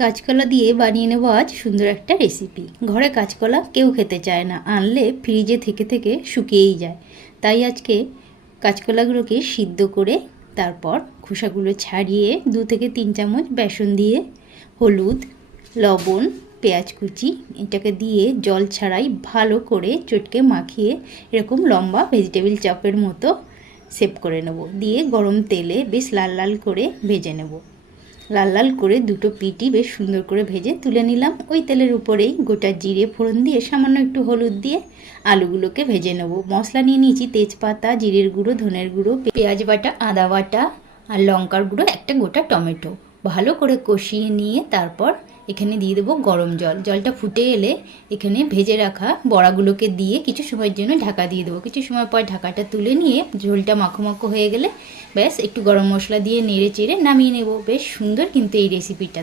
কাঁচকলা দিয়ে বানিয়ে নেব আজ সুন্দর একটা রেসিপি। ঘরে কাঁচকলা কেউ খেতে চায় না, আনলে ফ্রিজে থেকে থেকে শুকিয়েই যায়। তাই আজকে কাঁচকলাগুলোকে সিদ্ধ করে তারপর খোসাগুলো ছাড়িয়ে 2 থেকে 3 চামচ বেসন দিয়ে হলুদ, লবণ, পেঁয়াজ কুচি এটাকে দিয়ে জল ছাড়াই ভালো করে চটকে মাখিয়ে এরকম লম্বা ভেজিটেবিল চপের মতো শেপ করে নেব। দিয়ে গরম তেলে বেশ লাল লাল করে ভেজে নেব। লাল লাল করে দুটো পিঠই বেশ সুন্দর করে ভেজে তুলে নিলাম। ওই তেলের উপরেই গোটা জিরে ফোড়ন দিয়ে সামান্য একটু হলুদ দিয়ে আলুগুলোকে ভেজে নেব। মশলা নিয়ে নিয়েছি তেজপাতা, জিরের গুঁড়ো, ধনের গুঁড়ো, পেঁয়াজ বাটা, আদা বাটা আর লঙ্কার গুঁড়ো, একটা গোটা টমেটো। ভালো করে কষিয়ে নিয়ে তারপর এখানে দিয়ে দেবো গরম জল। জলটা ফুটে এলে এখানে ভেজে রাখা বড়াগুলোকে দিয়ে কিছু সময়ের জন্য ঢাকা দিয়ে দেবো। কিছু সময় পর ঢাকাটা তুলে নিয়ে ঝোলটা মাখো মাখো হয়ে গেলে ব্যাস একটু গরম মশলা দিয়ে নেড়ে চেড়ে নামিয়ে নেব। বেশ সুন্দর কিন্তু এই রেসিপিটা।